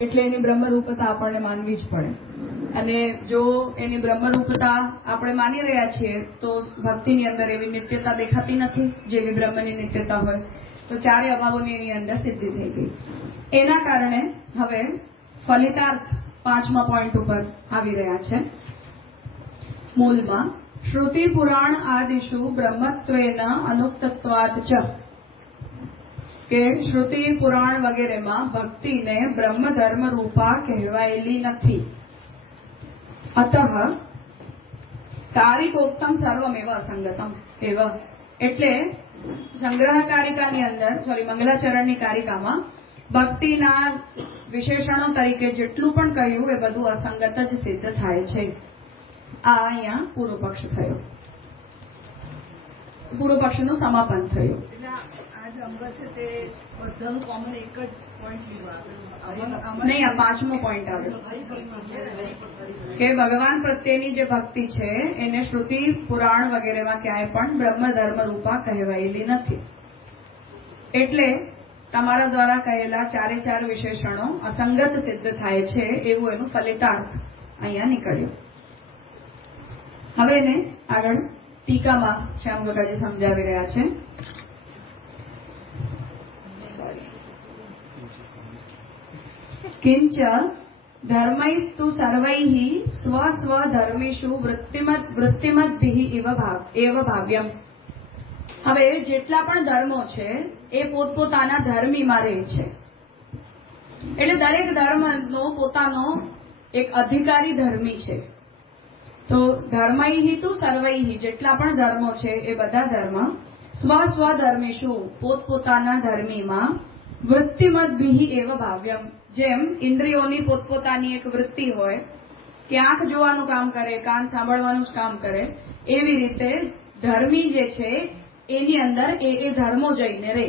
એટલે એની બ્રહ્મરૂપતા આપણને માનવી જ પડે. અને જો એની બ્રહ્મરૂપતા આપણે માની રહ્યા છીએ તો ભક્તિની અંદર એવી નિત્યતા દેખાતી નથી જેવી બ્રહ્મની નિત્યતા હોય. તો ચારે અભાવોની એની અંદર સિદ્ધિ થઈ ગઈ. એના કારણે હવે ફલિતાર્થ 5મા પોઈન્ટ ઉપર આવી રહ્યા છે. મૂળમાં શ્રુતિ પુરાણ આદિશુ બ્રહ્મત્વેન અનુક્તત્વાદ ચ, કે શ્રુતિ પુરાણ વગેરેમાં ભક્તિને બ્રહ્મધર્મ રૂપા કહેવાયેલી નથી. અતઃ કારિકોક્તમ સર્વમેવ અસંગતમ એવ, એટલે સંગ્રહકારિકાની અંદર મંગલાચરણની કારિકામાં ભક્તિના વિશેષણો તરીકે જેટલું પણ કહ્યું એ બધું અસંગત જ સિદ્ધ થાય છે. આ અહીંયા પૂર્વ પક્ષ થયો, પૂર્વ પક્ષનું સમાપન થયું. નહીં, આ 5મો પોઈન્ટ આવ્યો કે ભગવાન પ્રત્યેની જે ભક્તિ છે એને શ્રુતિ પુરાણ વગેરેમાં ક્યાંય પણ બ્રહ્મધર્મ રૂપા કહેવાયેલી નથી. એટલે તમારા દ્વારા કહેલા ચારે ચાર વિશેષણો અસંગત સિદ્ધ થાય છે એવું એનું ફલિતાર્થ અહીંયા નીકળ્યું. હવે એને આગળ ટીકામાં શ્યામગોરાજી સમજાવી રહ્યા છે. કિંચ ધર્મૈસ્તુ સર્વૈઃ સ્વ સ્વધર્મેષુ વૃત્તિમદ્ભિઃ એવ ભાવ્યમ. હવે જેટલા પણ ધર્મો છે એ પોતપોતાના ધર્મીમાં રહે છે. એટલે દરેક ધર્મનો પોતાનો એક અધિકારી ધર્મી છે. તો ધર્મૈઃ તુ સર્વૈઃ, જેટલા પણ ધર્મો છે એ બધા ધર્મ સ્વધર્મેષુ પોતપોતાના ધર્મીમાં વૃત્તિમદ્ભિઃ એવ ભાવ્યમ, જેમ ઇન્દ્રિયોની પોતપોતાની એક વૃત્તિ હોય કે આંખ જોવાનું કામ કરે, કાન સાંભળવાનું જ કામ કરે, એવી રીતે ધર્મી જે છે એની અંદર એ ધર્મો જઈને રહે.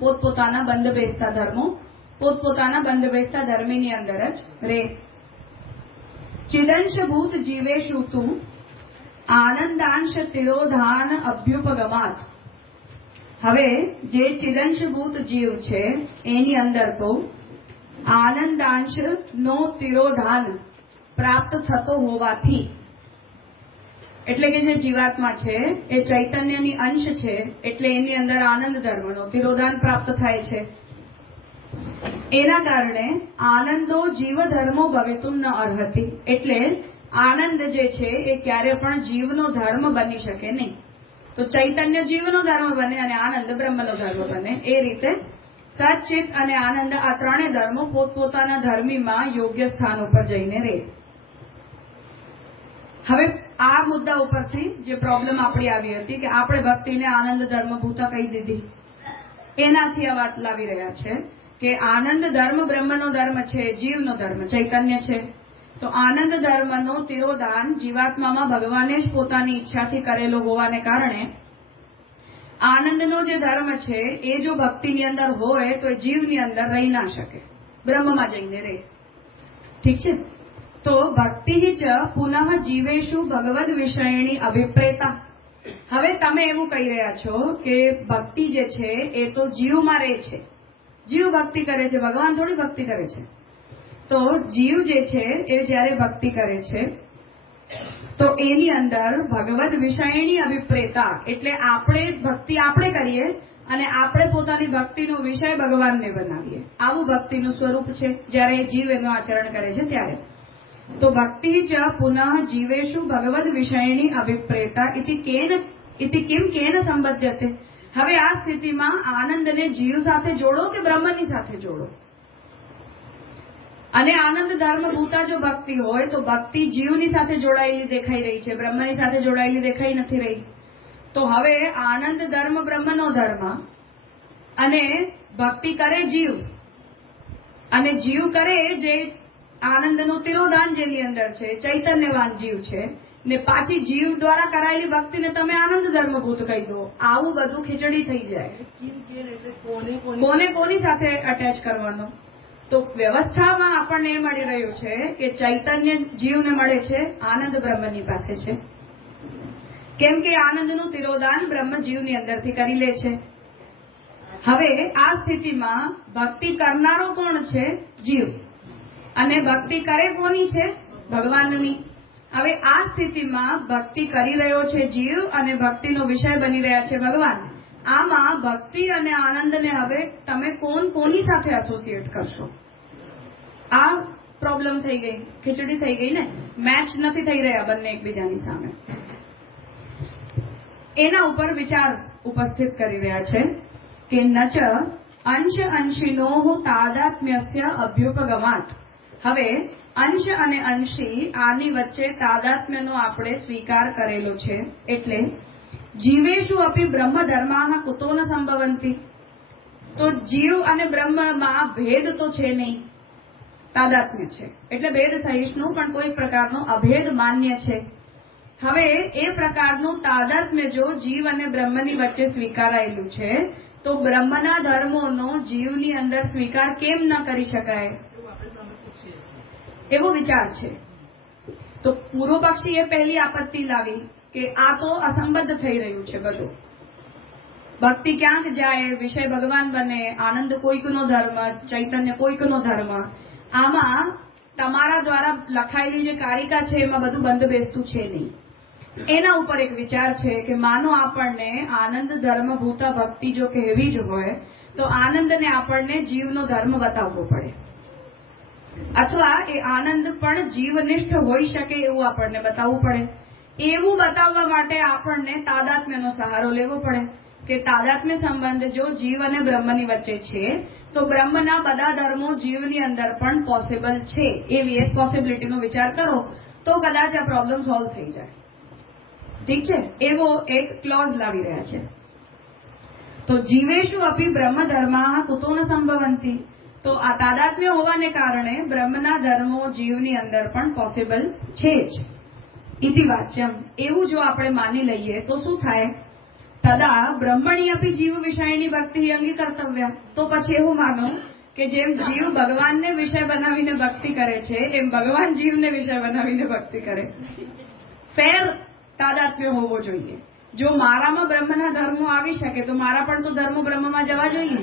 પોતપોતાના બંધ બેસતા ધર્મો પોતપોતાના બંધ બેસતા ધર્મીની અંદર જ રહે. ચિદંશભૂત જીવેષુ તુ આનંદાંશ તિરોધાન અભ્યુપગમાત. હવે જે ચિદંશભૂત જીવ છે એની અંદર તો આનંદાંશ નો તિરોધાન પ્રાપ્ત થતો હોવાથી, એટલે કે જે જીવાત્મા છે એ ચૈતન્યની અંશ છે, એટલે એની અંદર આનંદ ધર્મનો તિરોધાન પ્રાપ્ત થાય છે. એના કારણે આનંદો જીવ ધર્મો ભવિતુમ ન અર્હતિ, એટલે આનંદ જે છે એ ક્યારે પણ જીવનો ધર્મ બની શકે નહીં. તો ચૈતન્ય જીવનો ધર્મ બને અને આનંદ બ્રહ્મનો ધર્મ બને. એ રીતે સચ્ચિત અને આનંદ આ ત્રણેય ધર્મો પોતપોતાના ધર્મીમાં યોગ્ય સ્થાન ઉપર જઈને રહે. હવે આ મુદ્દા ઉપરથી જે પ્રોબ્લેમ આપણી આવી હતી કે આપણે ભક્તિને આનંદ ધર્મભૂતા કહી દીધી, એનાથી આ વાત લાવી રહ્યા છે કે આનંદ ધર્મ બ્રહ્મનો ધર્મ છે, જીવનો ધર્મ ચૈતન્ય છે. તો આનંદ ધર્મનો તિરોધાન જીવાત્મામાં ભગવાને જ પોતાની ઈચ્છાથી કરેલો હોવાને કારણે આનંદનો જે ધર્મ છે એ જો ભક્તિની અંદર હોય તો જીવની અંદર રહી ના શકે, બ્રહ્મમાં જઈને રહે. ઠીક છે. તો ભક્તિ ચ પુનઃ જીવેશુ ભગવદ વિષયણી અભિપ્રેતા. હવે તમે એવું કહી રહ્યા છો કે ભક્તિ જે છે એ તો જીવમાં રહે છે, જીવ ભક્તિ કરે છે, ભગવાન થોડી ભક્તિ કરે છે. તો જીવ જે છે એ જ્યારે ભક્તિ કરે છે તો એની અંદર ભગવદ વિષયણી અભિપ્રેતા, એટલે આપણે ભક્તિ આપણે કરીએ અને આપણે પોતાની ભક્તિનો વિષય ભગવાનને બનાવીએ, આવું ભક્તિનું સ્વરૂપ છે જ્યારે જીવ એનું આચરણ કરે છે ત્યારે. તો ભક્તિ ચ પુનઃ જીવેશુ ભગવદ વિષયણી અભિપ્રેતા ઇતિ કિમ કેન સંબધ્યતે. હવે આ સ્થિતિમાં આનંદને જીવ સાથે જોડો કે બ્રહ્મની સાથે જોડો. અને આનંદ ધર્મભૂતા જો ભક્તિ હોય તો ભક્તિ જીવની સાથે જોડાયેલી દેખાઈ રહી છે, બ્રહ્મની સાથે જોડાયેલી દેખાઈ નથી રહી. તો હવે આનંદ ધર્મ બ્રહ્મનો ધર્મ અને ભક્તિ કરે જીવ, અને જીવ કરે જે આનંદનું તિરોધાન જેની અંદર છે, ચૈતન્યવાન જીવ છે, ને પાછી જીવ દ્વારા કરાયેલી ભક્તિને તમે આનંદ ધર્મભૂત કહી દો. આવું બધું ખીચડી થઈ જાય. કોને કોની સાથે અટેચ કરવાનો? તો વ્યવસ્થામાં આપણને એ મળી રહ્યું છે કે ચૈતન્ય જીવને મળે છે, આનંદ બ્રહ્મની પાસે છે. કેમ કે આનંદનું તિરોધાન બ્રહ્મ જીવની અંદરથી કરી લે છે. હવે આ સ્થિતિમાં ભક્તિ કરનારો કોણ છે? જીવ. અને ભક્તિ કરે કોની છે? ભગવાનની. હવે આ સ્થિતિમાં ભક્તિ કરી રહ્યો છે જીવ અને ભક્તિનો વિષય બની રહ્યા છે ભગવાન. આમાં ભક્તિ અને આનંદને હવે તમે કોની સાથે એસોસિએટ કરશો? આ પ્રોબ્લેમ થઈ ગઈ, ખીચડી થઈ ગઈ ને. મેચ નથી થઈ રહ્યા બંને એકબીજાની સામે. એના ઉપર વિચાર ઉપસ્થિત કરી રહ્યા છે કે નચ અંશ અંશિનોઃ તાદાત્મ્યસ્ય અભ્યુપગમાત. હવે અંશ અને અંશી આની વચ્ચે તાદાત્મ્યનો આપણે સ્વીકાર કરેલો છે. એટલે જીવેશુ અપી બ્રહ્મ ધર્માઃ કુતો ન સંભવંતી. તો જીવ અને બ્રહ્મમાં ભેદ તો છે નહીં, તાદાત્મ્ય છે એટલે ભેદ સહિષ્ણુ, પણ કોઈ પ્રકારનો અભેદ માન્ય છે. હવે એ પ્રકારનું તાદાત્મ્ય જો જીવ અને બ્રહ્મની વચ્ચે સ્વીકારાયેલું છે તો બ્રહ્મના ધર્મોનો જીવની અંદર સ્વીકાર કેમ ન કરી શકાય? એવો વિચાર છે. તો પૂર્વ પક્ષીએ પહેલી આપત્તિ લાવી કે આ તો અસંબદ્ધ થઈ રહ્યું છે બધું. ભક્તિ ક્યાંક જાય, વિષય ભગવાન બને, આનંદ કોઈકનો ધર્મ, ચૈતન્ય કોઈકનો ધર્મ. આમાં તમારા દ્વારા લખાયેલી જે કારિકા છે એમાં બધું બંધ બેસતું છે નહીં. એના ઉપર એક વિચાર છે કે માનો આપણને આનંદ ધર્મભૂતા ભક્તિ જો કહેવી જ હોય તો આનંદને આપણને જીવનો ધર્મ બતાવવો પડે, અથવા એ આનંદ પણ જીવનિષ્ઠ હોઈ શકે એવું આપણને બતાવવું પડે. એવું બતાવવા માટે આપણને તાદાત્મ્યનો સહારો લેવો પડે કે તાદાત્મ્ય સંબંધ જો જીવ અને બ્રહ્મની વચ્ચે છે તો બ્રહ્મના બધા ધર્મો જીવની અંદર પણ પોસિબલ છે. એવી એક પોસિબિલિટીનો વિચાર કરો તો કદાચ આ પ્રોબ્લેમ સોલ્વ થઈ જાય. ઠીક છે, એવો એક ક્લોઝ લાવી રહ્યા છે. તો જીવેશુ અપી બ્રહ્મ ધર્માઃ કુતો ન સંભવંતી. તો આ તાદાત્મ્ય હોવાને કારણે બ્રહ્મના ધર્મો જીવની અંદર પણ પોસિબલ છે જ. ઇતિ વાચ્યમ. એવું જો આપણે માની લઈએ તો શું થાય? તદા બ્રહ્મણી અપી જીવ વિષયની ભક્તિ અંગી કર્તવ્ય. તો પછી એવું માનો કે જેમ જીવ ભગવાનને વિષય બનાવીને ભક્તિ કરે છે એમ ભગવાન જીવને વિષય બનાવીને ભક્તિ કરે. ફેર તાદાત્મ્ય હોવો જોઈએ. જો મારામાં બ્રહ્મના ધર્મો આવી શકે તો મારા પણ તો ધર્મો બ્રહ્મમાં જવા જોઈએ.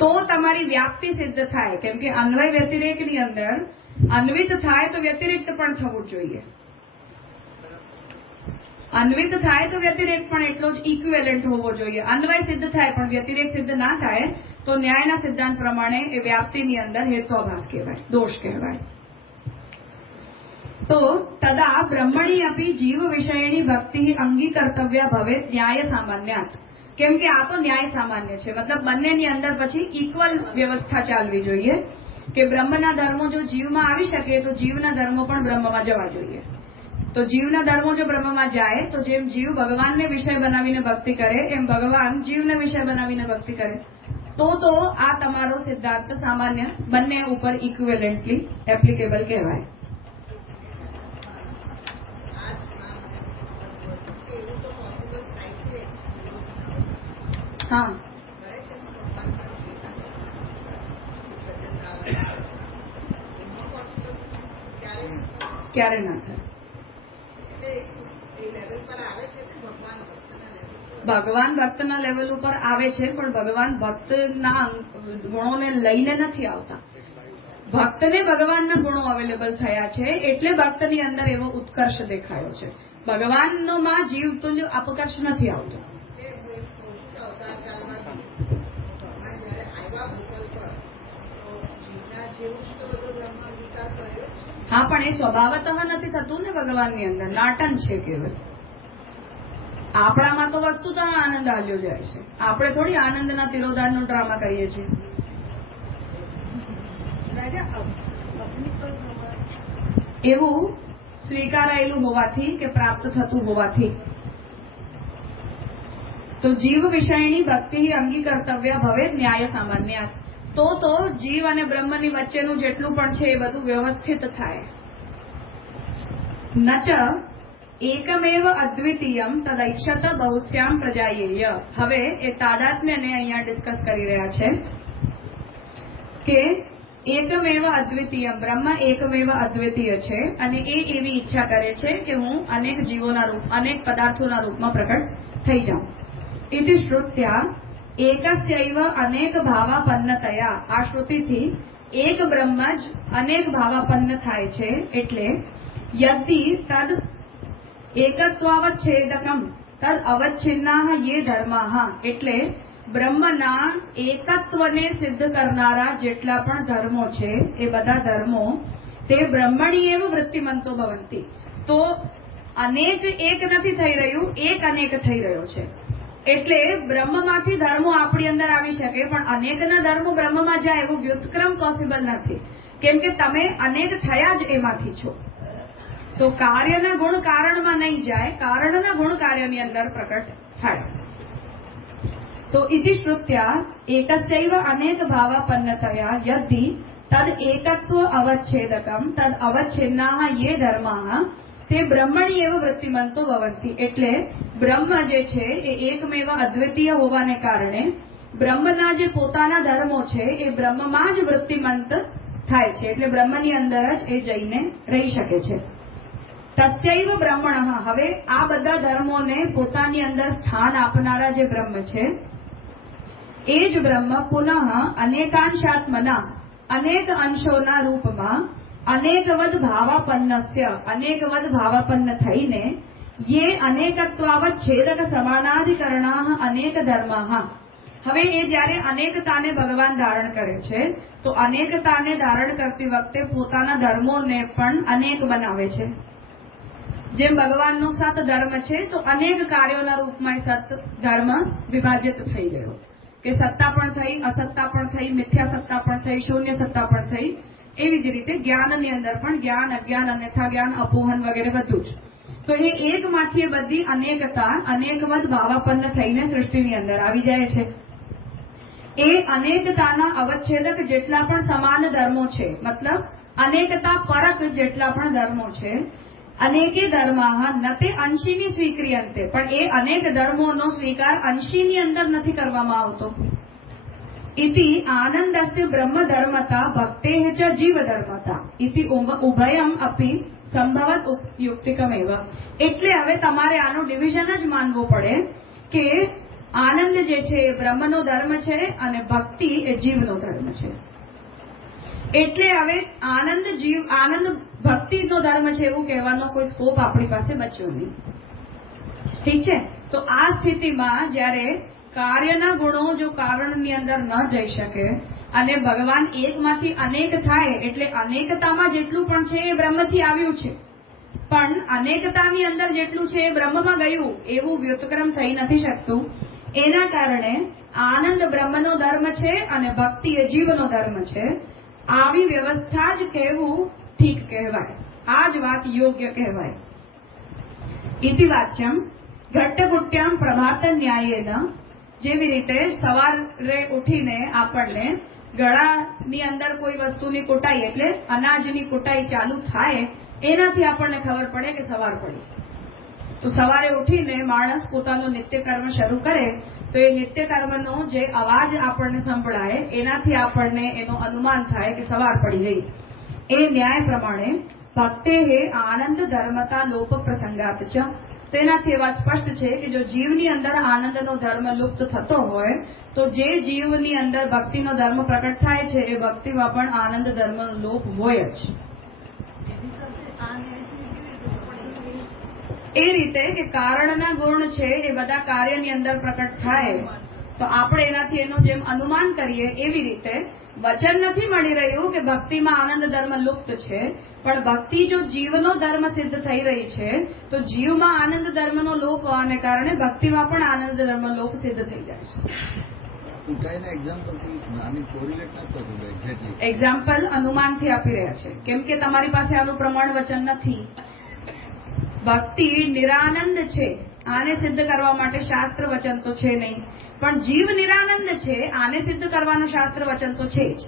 તો તમારી વ્યાપ્તિ સિદ્ધ થાય. કેમ કે અન્વય વ્યતિરેકની અંદર અન્વિત થાય તો વ્યતિરેક પણ થવું જોઈએ. અન્વિત થાય તો વ્યતિરેક પણ એટલો જ ઇક્વિવેલન્ટ હોવો જોઈએ. અન્વય સિદ્ધ થાય પણ વ્યતિરેક સિદ્ધ ના થાય તો ન્યાયના સિદ્ધાંત પ્રમાણે એ વ્યાપ્તિની અંદર હેત્વાભાસ કહેવાય, દોષ કહેવાય. તો તદા બ્રહ્મણી અપી જીવ વિષયની ભક્તિ અંગી કર્તવ્ય ભવે ન્યાય સામાન્યાત. કેમ કે આ તો ન્યાય સામાન્ય છે, મતલબ બંનેની અંદર પછી ઇક્વલ વ્યવસ્થા ચાલવી જોઈએ કે બ્રહ્મના ધર્મો જો જીવમાં આવી શકે તો જીવના ધર્મો પણ બ્રહ્મમાં જવા જોઈએ. તો જીવના ધર્મો જો બ્રહ્મમાં જાય તો જેમ જીવ ભગવાનને વિષય બનાવીને ભક્તિ કરે એમ ભગવાન જીવને વિષય બનાવીને ભક્તિ કરે. તો આ તમારો સિદ્ધાંત સામાન્ય બંને ઉપર ઇક્વિવેલન્ટલી એપ્લિકેબલ કહેવાય. હા, ક્યારે ના થાય? ભગવાન ભક્તના લેવલ ઉપર આવે છે પણ ભગવાન ભક્તના ગુણોને લઈને નથી આવતા. ભક્તને ભગવાનના ગુણો અવેલેબલ થયા છે એટલે ભક્તની અંદર એવો ઉત્કર્ષ દેખાયો છે. ભગવાનનોમાં જીવ તુલ્ય અપકર્ષ નથી આવતો. હા, પણ એ સ્વભાવતઃ નથી થતું ને ભગવાનની અંદર, નાટન છે કેવળ. આપણામાં તો વસ્તુતઃ આનંદ હાલ્યો જાય છે. આપણે થોડી આનંદના તિરોધાનનો ડ્રામા કરીએ છીએ. એવું સ્વીકારાયેલું હોવાથી કે પ્રાપ્ત થતું હોવાથી. તો જીવ વિષયની ભક્તિ અંગી કર્તવ્ય ભવે ન્યાય સામાન્ય. તો જીવ અને બ્રહ્મની વચ્ચેનું જેટલું પણ છે એ બધું વ્યવસ્થિત થાય. નચ એકમેવ અદ્વિતીયમ તદૈક્ષત બહુશ્યામ પ્રજાયેય. હવે એ તાદાત્મ્યને અહીંયા ડિસ્કસ કરી રહ્યા છે કે એકમેવ અદ્વિતીયમ, બ્રહ્મ એકમેવ અદ્વિતીય છે અને એ એવી ઈચ્છા કરે છે કે હું અનેક જીવોના રૂપ, અનેક પદાર્થોના રૂપમાં પ્રકટ થઈ જાઉં. ઇતિ શ્રુત્યા એકસ્યૈવ અનેક ભાવાપન્નતયા. આ શ્રુતિથી એક બ્રહ્મ જ અનેક ભાવાપન્ન થાય છે. એટલે યદિ તદ એકત્વાવચ્છેદકમ તદ અવચ્છિન્ના યે ધર્મા, એટલે બ્રહ્મના એકત્વને સિદ્ધ કરનારા જેટલા પણ ધર્મો છે એ બધા ધર્મો તે બ્રહ્મણી એવ વૃત્તિમંતો ભવંતી. તો અનેક એક નથી થઈ રહ્યું, એક અનેક થઈ રહ્યો છે. એટલે બ્રહ્મમાંથી ધર્મો આપણી અંદર આવી શકે, પણ અનેકના ધર્મો બ્રહ્મમાં જાય એવું વ્યુત્ક્રમ પોસિબલ નથી, કેમ કે તમે અનેક થયા જ એમાંથી છો. તો કાર્યના ગુણ કારણમાં નહીં જાય, કારણના ગુણ કાર્યની અંદર પ્રકટ થાય. તો ઇતિ શ્રુત્યા એકસ્યૈવ અનેક ભાવાપન્નતયા યદિ તદ એકત્વ અવચ્છેદકમ તદ અવચ્છિન્ના યે ધર્મા તે બ્રહ્મણી એવ વૃત્તિમંતો ભવંતી. એટલે બ્રહ્મ જે છે એ એકમેવ અદ્વિતીય હોવાને કારણે બ્રહ્મના જે પોતાના ધર્મો છે એ બ્રહ્મમાં જ વૃત્તિમંત થાય છે. એટલે બ્રહ્મની અંદર જ એ જઈને રહી શકે છે. તસ્યૈવ બ્રહ્મણ, હવે આ બધા ધર્મોને પોતાની અંદર સ્થાન આપનારા જે બ્રહ્મ છે એ જ બ્રહ્મ પુનઃ અનેકાંશાત્મના અનેક અંશોના રૂપમાં અનેકવદ ભાવાપન્નસ્ય અનેકવદ ભાવાપન્ન થઈને યે અનેકત્વાવચ્છેદક સમાનાધિકરણા અનેક ધર્મા. હવે એ જ્યારે અનેકતાને ભગવાન ધારણ કરે છે તો અનેકતાને ધારણ કરતી વખતે પોતાના ધર્મોને પણ અનેક બનાવે છે. જેમ ભગવાનનો સત ધર્મ છે તો અનેક કાર્યોના રૂપમાં સત ધર્મ વિભાજિત થઈ ગયો, કે સત્તા પણ થઈ, અસત્તા પણ થઈ, મિથ્યા સત્તા પણ થઈ, શૂન્ય સત્તા પણ થઈ. એવી જ રીતે જ્ઞાનની અંદર પણ જ્ઞાન, અજ્ઞાન, અન્યથા જ્ઞાન, અપોહન વગેરે બધું જ. તો એ એકમાંથી બધી અનેકતા અનેકવદ ભાવાપન્ન થઈને સૃષ્ટિની અંદર આવી જાય છે. એ અનેકતાના અવચ્છેદક જેટલા પણ સમાન ધર્મો છે, મતલબ અનેકતા પરક જેટલા પણ ધર્મો છે, અનેકે ધર્મા નતે અંશીની સ્વીક્રિયંતે, પણ એ અનેક ધર્મોનો સ્વીકાર અંશીની અંદર નથી કરવામાં આવતો. ઇતિ આનંદસ્ય બ્રહ્મ ધર્મતા ભક્તેહ ચ જીવ ધર્મતા ઇતિ ઉભયમ અપી સંભવત યુક્તિકમેવ. એટલે હવે તમારે આનું ડિવિઝન જ માનવું પડે કે આનંદ જે છે એ બ્રહ્મનો ધર્મ છે અને ભક્તિ એ જીવનો ધર્મ છે. એટલે હવે આનંદ ભક્તિનો ધર્મ છે એવું કહેવાનો કોઈ સ્કોપ આપણી પાસે બચ્યો નહીં. ઠીક છે. તો આ સ્થિતિમાં જ્યારે કાર્યના ગુણો જો કારણની અંદર ન જઈ શકે અને ભગવાન એકમાંથી અનેક થાય, એટલે અનેકતામાં જેટલું પણ છે એ બ્રહ્મથી આવ્યું છે, પણ અનેકતાની અંદર જેટલું છે એ બ્રહ્મમાં ગયું એવું વ્યુત્ક્રમ થઈ નથી શકતું. એના કારણે આનંદ બ્રહ્મનો ધર્મ છે અને ભક્તિ એ જીવનો ધર્મ છે. આવી વ્યવસ્થા જ કહેવું ઠીક કહેવાય, આ જ વાત યોગ્ય કહેવાય. ઇતિ વાચ્યમ ઘટ્ટકુટ્યામ પ્રભાત ન્યાયેન. જેવી રીતે સવારે ઉઠીને આપણને ગળાની અંદર કોઈ વસ્તુની કુટાઈ એટલે અનાજની કુટાઈ ચાલુ થાય એનાથી આપણને ખબર પડે કે સવાર પડી. તો સવારે ઉઠીને માણસ પોતાનું નિત્યકર્મ શરૂ કરે તો એ નિત્યકર્મનો જે અવાજ આપણને સંભળાય એનાથી આપણને એનો અનુમાન થાય કે સવાર પડી ગઈ. એ ન્યાય પ્રમાણે ભક્તેહે આનંદ ધર્મતા લોપ પ્રસંગાત ચ. તેનાથી એવા સ્પષ્ટ છે કે જો જીવની અંદર આનંદનો ધર્મ લુપ્ત થતો હોય તો જે જીવની અંદર ભક્તિનો ધર્મ પ્રકટ થાય છે એ ભક્તિમાં પણ આનંદ ધર્મનો લોપ હોય જ. એ રીતે કે કારણના ગુણ છે એ બધા કાર્યની અંદર પ્રકટ થાય તો આપણે એનાથી એનો જેમ અનુમાન કરીએ એવી રીતે વચન નથી મળી રહ્યું કે ભક્તિમાં આનંદ ધર્મ લુપ્ત છે, પણ ભક્તિ જો જીવનો ધર્મ સિદ્ધ થઈ રહી છે તો જીવમાં આનંદ ધર્મનો લોપ હોવાને કારણે ભક્તિમાં પણ આનંદ ધર્મ લોપ સિદ્ધ થઈ જાય છે. એક્ઝામ્પલ અનુમાનથી આપી રહ્યા છે, કેમ કે તમારી પાસે આનું પ્રમાણ વચન નથી. ભક્તિ નિરાનંદ છે, આને સિદ્ધ કરવા માટે શાસ્ત્ર વચન તો છે નહીં, પણ જીવ નિરાનંદ છે, આને સિદ્ધ કરવાનું શાસ્ત્ર વચન તો છે જ.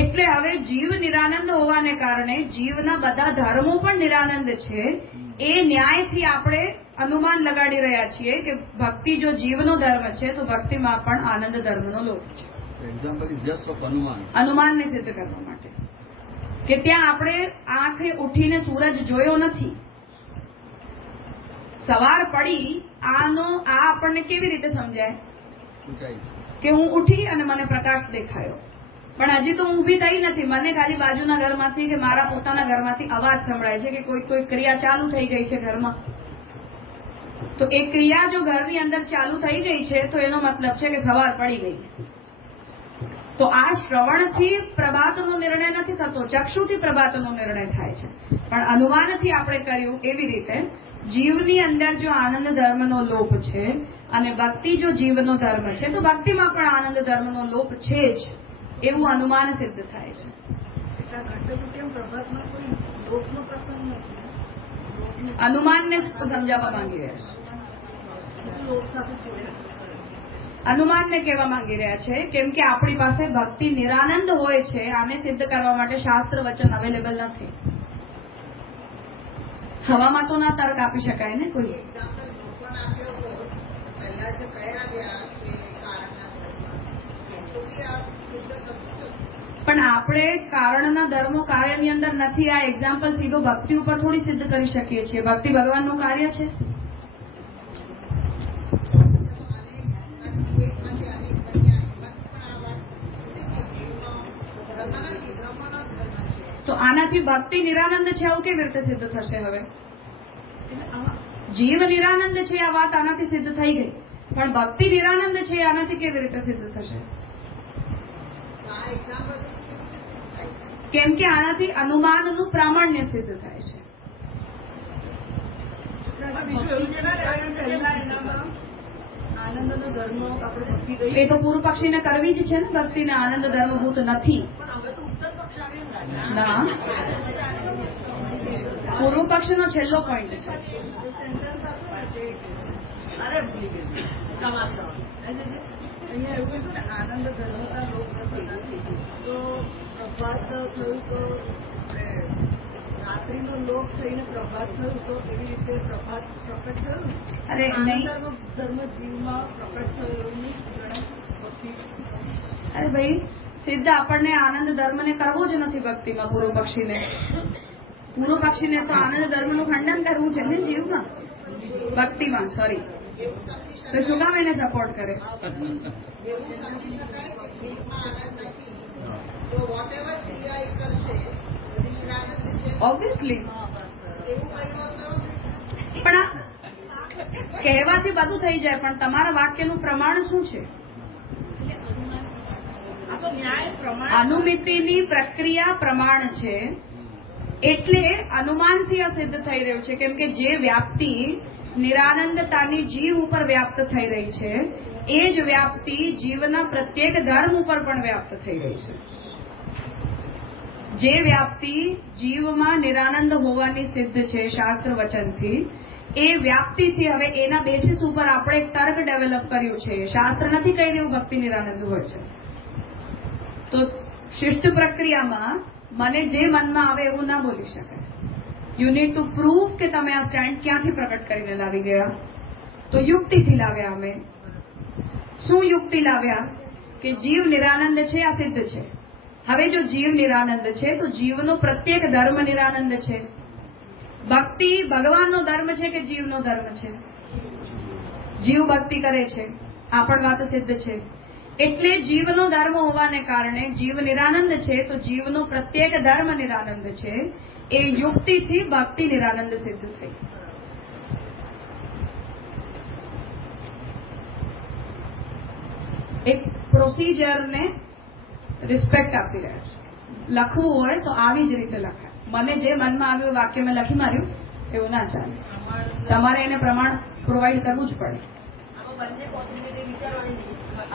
એટલે હવે જીવ નિરાનંદ હોવાને કારણે જીવના બધા ધર્મો પણ નિરાનંદ છે. એ ન્યાયથી આપણે અનુમાન લગાડી રહ્યા છીએ કે ભક્તિ જો જીવનો ધર્મ છે તો ભક્તિમાં પણ આનંદ ધર્મનો લોપ છે. અનુમાનને સિદ્ધ કરવા માટે કે ત્યાં આપણે આંખે ઉઠીને સૂરજ જોયો નથી, સવાર પડી આ આપણને કેવી રીતે સમજાય કે હું ઉઠી અને મને પ્રકાશ દેખાયો. પણ હજી તો હું ઊભી થઈ નથી. મને ખાલી બાજુના ઘરમાંથી કે મારા પોતાના ઘરમાંથી અવાજ સંભળાય છે કે કોઈ ક્રિયા ચાલુ થઈ ગઈ છે ઘરમાં. તો એ ક્રિયા જો ઘરની અંદર ચાલુ થઈ ગઈ છે તો એનો મતલબ છે કે સવાર પડી ગઈ. તો આ શ્રવણથી પ્રભાતનો નિર્ણય નથી થતો, ચક્ષુથી પ્રભાતનો નિર્ણય થાય છે. પણ અનુમાનથી આપણે કર્યું એવી રીતે જીવની અંદર જો આનંદ ધર્મનો લોપ છે અને ભક્તિ જો જીવનો ધર્મ છે તો ભક્તિમાં પણ આનંદ ધર્મનો લોપ છે જ એવું અનુમાન સિદ્ધ થાય છે. અનુમાનને સમજાવવા માંગી રહ્યા છે. અનુમાનને કહેવા માંગી રહ્યા છે કેમ કે આપણી પાસે ભક્તિ નિરાનંદ હોય છે. આને સિદ્ધ કરવા માટે શાસ્ત્ર વચન અવેલેબલ નથી. હવામાં તો ના તર્ક આપી શકાય ને કોઈ. પણ આપણે કારણના ધર્મો કાર્યની અંદર નથી. આ એક્ઝામ્પલ સીધો ભક્તિ ઉપર થોડી સિદ્ધ કરી શકીએ છીએ. ભક્તિ ભગવાનનું કાર્ય છે. તો આનાથી ભક્તિ નિરાનંદ છે આવું કેવી રીતે સિદ્ધ થશે? હવે જીવ નિરાનંદ છે આ વાત આનાથી સિદ્ધ થઈ ગઈ, પણ ભક્તિ નિરાનંદ છે આનાથી કેવી રીતે સિદ્ધ થશે? કેમ કે આનાથી અનુમાનનું પ્રામાણ્ય સિદ્ધ થાય છે. એ તો પૂર્વ પક્ષીને કરવી જ છે ને. ભક્તિને આનંદ ધર્મભૂત નથી. ના, પૂર્વ પક્ષનો છેલ્લો પોઈન્ટ છે. અહીંયા એવું કહ્યું ને આનંદ ધર્મતા લોક નથી, તો પ્રભાત થયું તો રાત્રિનો લોક થઈને પ્રભાત થયું તો એવી રીતે પ્રભાત પ્રકટ થયું. અરે ધર્મ જીવમાં પ્રકટ થયું. અરે ભાઈ, સિદ્ધ આપણને આનંદ ધર્મને કરવો જ નથી ભક્તિમાં. પૂર્વ પક્ષીને તો આનંદ ધર્મનું ખંડન કરવું છે ને જીવમાં, ભક્તિમાં. સોરી, તો શું કામ એને સપોર્ટ કરે? ઓબ્વિયસલી. પણ આ કહેવાથી બધું થઈ જાય, પણ તમારા વાક્યનું પ્રમાણ શું છે? અનુમિતિની પ્રક્રિયા પ્રમાણ છે, એટલે અનુમાનથી આ સિદ્ધ થઈ રહ્યું છે. કેમ કે જે વ્યાપ્તિ નિરાનંદતાની જીવ ઉપર વ્યાપ્ત થઈ રહી છે એ જ વ્યાપ્તિ જીવના પ્રત્યેક ધર્મ ઉપર પણ વ્યાપ્ત થઈ રહી છે. જે વ્યાપ્તિ જીવમાં નિરાનંદ હોવાની સિદ્ધ છે શાસ્ત્ર વચનથી, એ વ્યાપ્તિથી હવે એના બેસિસ ઉપર આપણે એક તર્ક ડેવલપ કર્યું છે. શાસ્ત્ર નથી કહી રહ્યું ભક્તિ નિરાનંદ હોય છે. તો શિષ્ટ પ્રક્રિયામાં મને જે મનમાં આવે એવું ના બોલી શકાય. યુ નીડ ટુ પ્રૂવ કે તમે આ સ્ટેન્ડ ક્યાંથી પ્રકટ કરીને લાવી ગયા. તો યુક્તિથી લાવ્યા. અમે શું યુક્તિ લાવ્યા? કે જીવ નિરાનંદ છે, આ સિદ્ધ છે. હવે જો જીવ નિરાનંદ છે તો જીવનો પ્રત્યેક ધર્મ નિરાનંદ છે. ભક્તિ ભગવાનનો ધર્મ છે કે જીવનો ધર્મ છે? જીવ ભક્તિ કરે છે, આ પણ વાત સિદ્ધ છે. એટલે જીવનો ધર્મ હોવાને કારણે જીવ નિરાનંદ છે, તો જીવનો પ્રત્યેક ધર્મ નિરાનંદ છે. એ યુક્તિથી ભક્તિ નિરાનંદ સિદ્ધ થઈ. એક પ્રોસિજરને રિસ્પેક્ટ આપી રહ્યા છે. લખવું હોય તો આવી જ રીતે લખાય. મને જે મનમાં આવ્યું વાક્ય મેં લખી માર્યું એવું ના ચાલે. તમારે એને પ્રમાણ પ્રોવાઈડ કરવું જ પડે. બંને પોસિબિલિટી વિચારવાની.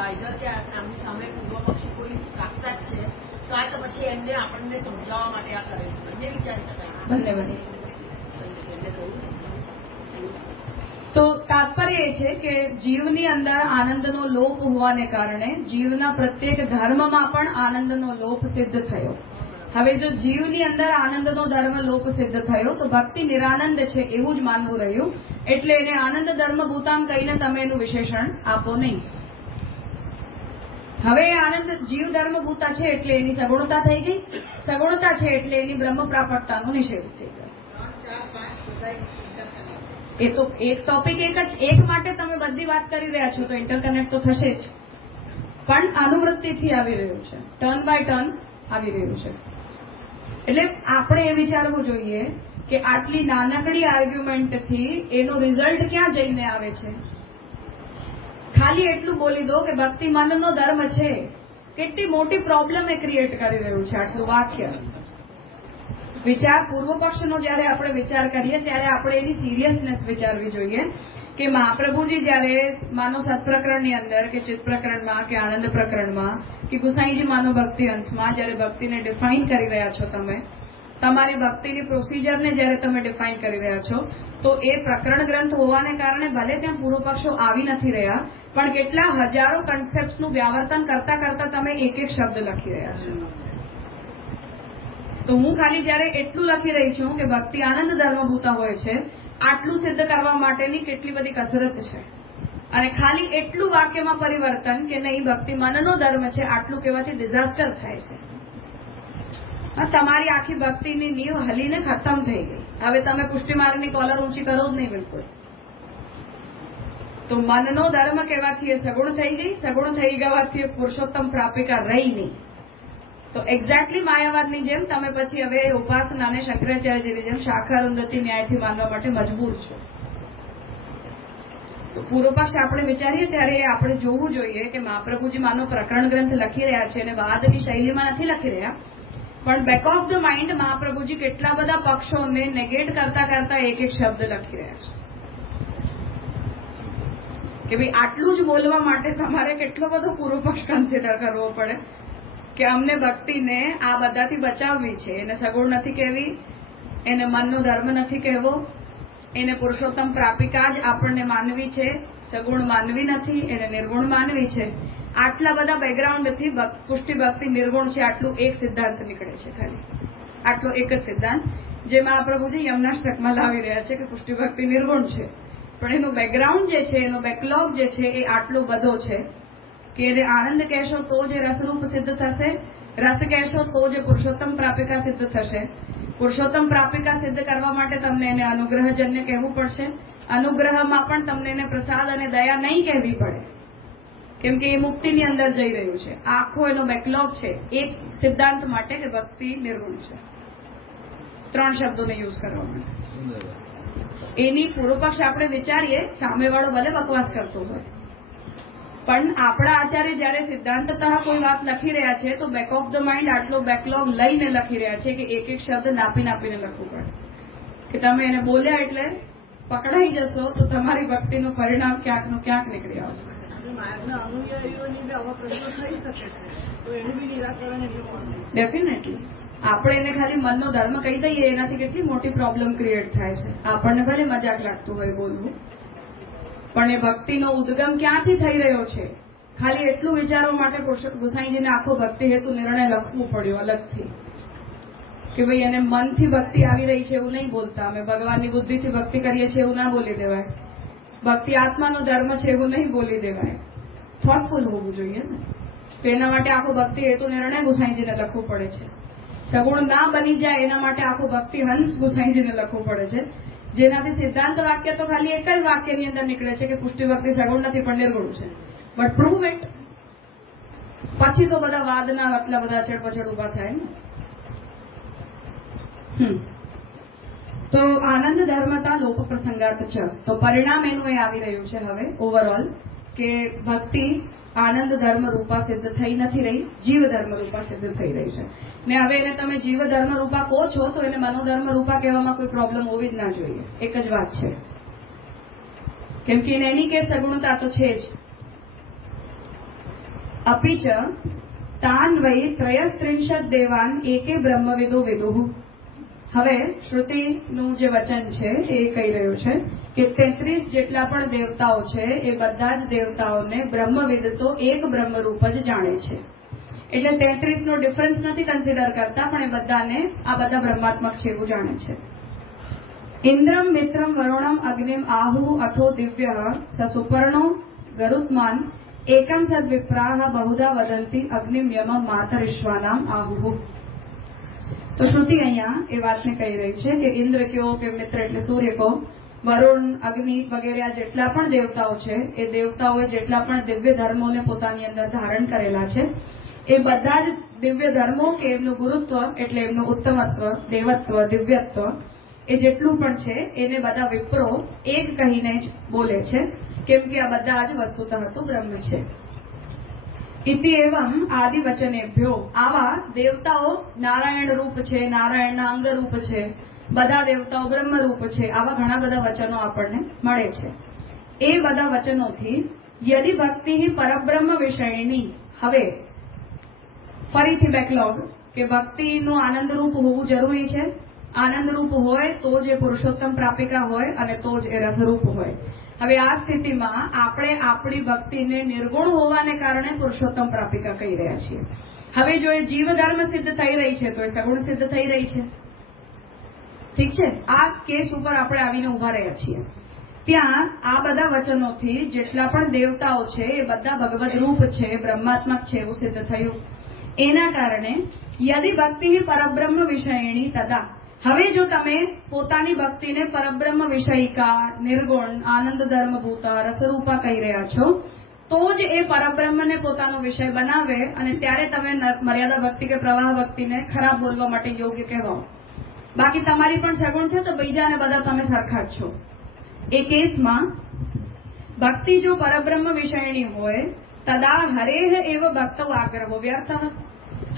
આઈધર કે આમની સામે પૂર્વ પક્ષી કોઈ રાખતા જ છે, તો આ તો પછી એમને આપણને સમજાવવા માટે આ કરે છે. બંને વિચારી શકાય. બંને. તો તાત્પર્ય એ છે કે જીવની અંદર આનંદનો લોપ હોવાને કારણે જીવના પ્રત્યેક ધર્મમાં પણ આનંદનો લોપ સિદ્ધ થયો. હવે જો જીવની અંદર આનંદનો ધર્મ લોપ સિદ્ધ થયો તો ભક્તિ નિરાનંદ છે એવું જ માનવું રહ્યું. એટલે એને આનંદ ધર્મ ભૂતામ કહીને તમે એનું વિશેષણ આપો નહીં. હવે આનંદ જીવ ધર્મ ભૂતા છે એટલે એની સગુણતા થઈ ગઈ. સગુણતા છે એટલે એની બ્રહ્મ પ્રાપકતાનો નિષેધ થઈ ગયો. એ તો એક ટોપિક એક માટે તમે બધી વાત કરી રહ્યા છો, તો ઇન્ટરકનેક્ટ તો થશે જ. પણ અનુવૃત્તિથી આવી રહ્યું છે, ટર્ન બાય ટર્ન આવી રહ્યું છે. એટલે આપણે એ વિચારવું જોઈએ કે આટલી નાનકડી આર્ગ્યુમેન્ટથી એનો રિઝલ્ટ ક્યાં જઈને આવે છે. ખાલી એટલું બોલી દો કે ભક્તિ મનનો ધર્મ છે, કેટલી મોટી પ્રોબ્લેમ એ ક્રિએટ કરી રહ્યું છે આટલું વાક્ય. વિચાર પૂર્વ પક્ષનો જયારે આપણે વિચાર કરીએ ત્યારે આપણે એની સિરિયસનેસ વિચારવી જોઈએ કે મહાપ્રભુજી જયારે માનો સત્પ્રકરણની અંદર કે ચિત્ત પ્રકરણમાં કે આનંદ પ્રકરણમાં કે ગુસાઈજી માનો ભક્તિ અંશમાં જયારે ભક્તિને ડિફાઇન કરી રહ્યા છો, તમે તમારી ભક્તિની પ્રોસિજરને જયારે તમે ડિફાઇન કરી રહ્યા છો, તો એ પ્રકરણ ગ્રંથ હોવાને કારણે ભલે ત્યાં પૂર્વ પક્ષો આવી નથી રહ્યા, પણ કેટલા હજારો કન્સેપ્ટનું વ્યાવર્તન કરતા કરતા તમે એક એક શબ્દ લખી રહ્યા છો. તો હું ખાલી જયારે એટલું લખી રહી છું કે ભક્તિ આનંદ ધર્મભૂતા હોય છે, આટલું સિદ્ધ કરવા માટેની કેટલી બધી કસરત છે, અને ખાલી એટલું વાક્યમાં પરિવર્તન કે નહીં ભક્તિ મનનો ધર્મ છે આટલું કહેવાથી ડિઝાસ્ટર થાય છે. તમારી આખી ભક્તિની નીવ હલીને ખતમ થઈ ગઈ. હવે તમે પુષ્ટિમાર્ગની કોલર ઊંચી કરો જ નહીં બિલકુલ. તો મનનો ધર્મ કહેવાથી એ સગુણ થઈ ગઈ, સગુણ થઈ ગવાથી એ પુરુષોત્તમ પ્રાપિકા રહી નહીં. તો એક્ઝેક્ટલી માયાવાદની જેમ તમે પછી હવે ઉપાસનાને શંકરાચાર્યજીની જેમ શાખારુંધતી ન્યાયથી માનવા માટે મજબૂર છો. તો પૂર્વ પક્ષ આપણે વિચારીએ ત્યારે આપણે જોવું જોઈએ કે મહાપ્રભુજી માનો પ્રકરણ ગ્રંથ લખી રહ્યા છે અને વાદની શૈલીમાં નથી લખી રહ્યા, પણ back of the mind Mahaprabhuji કેટલા બધા પક્ષોને નેગેટ કરતા કરતા એક એક શબ્દ લખી રહ્યા છે કે ભાઈ આટલું જ બોલવા માટે તમારે કેટલો બધો પૂર્વ પક્ષ કન્સિડર કરવો પડે કે અમને ભક્તિને આ બધાથી બચાવવી છે. એને સગુણ નથી કહેવી, એને મનનો ધર્મ નથી કહેવો, એને પુરુષોત્તમ પ્રાપિકા જ આપણને માનવી છે, સગુણ માનવી નથી, એને નિર્ગુણ માનવી છે. આટલા બધા બેકગ્રાઉન્ડથી પુષ્ટિ ભક્તિ નિર્ગુણ છે, આટલું એક સિદ્ધાંત નીકળે છે. ખાલી આટલો એક જ સિદ્ધાંત જે મહાપ્રભુજી યમનાષ્ટકમાં લાવી રહ્યા છે કે પુષ્ટિ ભક્તિ નિર્ગુણ છે, પણ એનો બેકગ્રાઉન્ડ જે છે, એનો બેકલોગ જે છે એ આટલો બધો છે કે એને આનંદ કહેશો તો જે રસરૂપ સિદ્ધ થશે, રસ કહેશો તો જે પુરુષોત્તમ પ્રાપિકા સિદ્ધ થશે. પુરુષોત્તમ પ્રાપિકા સિદ્ધ કરવા માટે તમને એને અનુગ્રહજન્ય કહેવું પડશે. અનુગ્રહમાં પણ તમને એને પ્રસાદ અને દયા નહીં કહેવી પડે, કેમ કે એ મુક્તિની અંદર જઈ રહ્યું છે. આખો એનો બેકલોગ છે એક સિદ્ધાંત માટે કે ભક્તિ નિર્ગુણ છે. 3 શબ્દોને યુઝ કરવા માટે એની પૂર્વ પક્ષ આપણે વિચારીએ, સામેવાળો ભલે બકવાસ કરતો હોય, પણ આપણા આચાર્ય જયારે સિદ્ધાંતતઃ કોઈ વાત લખી રહ્યા છે તો બેક ઓફ ધ માઇન્ડ આટલો બેકલોગ લઈને લખી રહ્યા છે કે એક એક શબ્દ નાપી નાપીને લખવું પડે કે તમે એને બોલ્યા એટલે પકડાઈ જશો તો તમારી ભક્તિનું પરિણામ ક્યાંકનું ક્યાંક નીકળી આવશે. ડેફિનેટલી આપણે એને ખાલી મનનો ધર્મ કહી દઈએ એનાથી કેટલી મોટી પ્રોબ્લેમ ક્રિએટ થાય છે. આપણને ભલે મજાક લાગતું હોય બોલવું, પણ એ ભક્તિનો ઉદ્ગમ ક્યાંથી થઈ રહ્યો છે ખાલી એટલું વિચારવા માટે ગુસાઈજીને આખો ભક્તિ હેતુ નિર્ણય લખવું પડ્યો અલગથી કે ભાઈ એને મનથી ભક્તિ આવી રહી છે એવું નહીં બોલતા. અમે ભગવાનની બુદ્ધિથી ભક્તિ કરીએ છીએ એવું ના બોલી દેવાય. ભક્તિ આત્માનો ધર્મ છે એવું નહીં બોલી દેવાય. થોટફુલ હોવું જોઈએ ને. તો એના માટે આખો ભક્તિ હેતુ નિર્ણય ગુસાઈજીને લખવું પડે છે. સગુણ ના બની જાય એના માટે આખો ભક્તિ હંસ ગુસાઈજીને લખવું પડે છે, જેનાથી સિદ્ધાંત વાક્ય તો ખાલી એક જ વાક્યની અંદર નીકળે છે કે પુષ્ટિ ભક્તિ સગુણ નથી પણ નિર્ગુણ છે. But prove it. પછી તો બધા વાદના આટલા બધા ચડપચડ ઉભા થાય ને. તો આનંદ ધર્મતા લોપ પ્રસંગાત છે. તો પરિણામ એનું એ આવી રહ્યું છે હવે ઓવરઓલ કે ભક્તિ આનંદ ધર્મ રૂપા સિદ્ધ થઈ નથી રહી, જીવ ધર્મ રૂપા સિદ્ધ થઈ રહી છે. ને હવે એને તમે જીવ ધર્મ રૂપા કહો છો તો એને મનોધર્મ રૂપા કહેવામાં કોઈ પ્રોબ્લેમ હોવી જ ના જોઈએ. એક જ વાત છે, કેમ કે એની કે સગુણતા તો છે જ. અપિચ તાન વૈ ત્રયસ્ત્રિંશદ દેવાન એકે બ્રહ્મવિદો વિદુઃ. હવે શ્રુતિનું જે વચન છે એ કહી રહ્યું છે કે 33 જેટલા પણ દેવતાઓ છે એ બધા જ દેવતાઓને બ્રહ્મવિદ તો એક બ્રહ્મરૂપ જ જાણે છે. એટલે 33 નો ડિફરન્સ નથી કન્સિડર કરતા, પણ એ બધાને આ બધા બ્રહ્માત્મક છે એવું જાણે છે. ઇન્દ્રમ મિત્રમ વરુણમ અગ્નિમ આહુ અથો દિવ્ય સસુપર્ણો ગરુત્માન એકમ સદ વિપ્રાહ બહુધા વદંતી અગ્નિમ યમ માતરિશ્વાનામ આહુ. તો શ્રુતિ અહીંયા એ વાતને કહી રહી છે કે ઇન્દ્ર કયો કે મિત્ર એટલે સૂર્ય કહો વરુણ, અગ્નિ વગેરે આ જેટલા પણ દેવતાઓ છે એ દેવતાઓએ જેટલા પણ દિવ્ય ધર્મોને પોતાની અંદર ધારણ કરેલા છે એ બધા જ દિવ્ય ધર્મો કે એમનું ગુરુત્વ એટલે એમનું ઉત્તમત્વ, દેવત્વ, દિવ્યત્વ એ જેટલું પણ છે એને બધા વિપ્રો એક કહીને જ બોલે છે, કેમ કે આ બધા જ વસ્તુતઃ તો બ્રહ્મ છે. ઇતિ એવમ આદિ વચનેભ્યો, આવા દેવતાઓ નારાયણ રૂપ છે, નારાયણના અંગ રૂપ છે, બધા દેવતાઓ બ્રહ્મ રૂપ છે, આવા ઘણા બધા વચનો આપણને મળે છે. એ બધા વચનોથી યદિ ભક્તિ પરબ્રહ્મ વિષયની, હવે ફરીથી બેકલોગ કે ભક્તિનું આનંદરૂપ હોવું જરૂરી છે. આનંદરૂપ હોય તો જ એ પુરુષોત્તમ પ્રાપિકા હોય અને તો જ એ રસરૂપ હોય. હવે આ સ્થિતિમાં આપણે આપણી ભક્તિને નિર્ગુણ હોવાને કારણે પુરુષોત્તમ પ્રાપિકા કહી રહ્યા છીએ. હવે જો એ જીવ ધર્મ સિદ્ધ થઈ રહી છે તો એ સગુણ સિદ્ધ થઈ રહી છે. ઠીક છે, આ કેસ ઉપર આપણે આવીને ઉભા રહ્યા છીએ. ત્યાં આ બધા વચનોથી જેટલા પણ દેવતાઓ છે એ બધા ભગવદ રૂપ છે, બ્રહ્માત્મક છે એવું સિદ્ધ થયું. એના કારણે યદિ ભક્તિ પરબ્રહ્મ વિષયણી તદા, હવે જો તમે પોતાની ભક્તિને પરબ્રહ્મ વિષયિકા, નિર્ગુણ, આનંદ ધર્મભૂતા, રસરૂપા કહી રહ્યા છો તો જ એ પરબ્રહ્મને પોતાનો વિષય બનાવે અને ત્યારે તમે મર્યાદા ભક્તિ કે પ્રવાહ ભક્તિને ખરાબ બોલવા માટે યોગ્ય કહેવાઓ. બાકી તમારી પણ સગુણ છે તો બીજાને બધા તમે સરખા જ છો. એ કેસમાં ભક્તિ જો પરબ્રહ્મ વિષયણી હોય તદા હરેહ એવ ભક્તો આગ્રહો વ્યર્થ.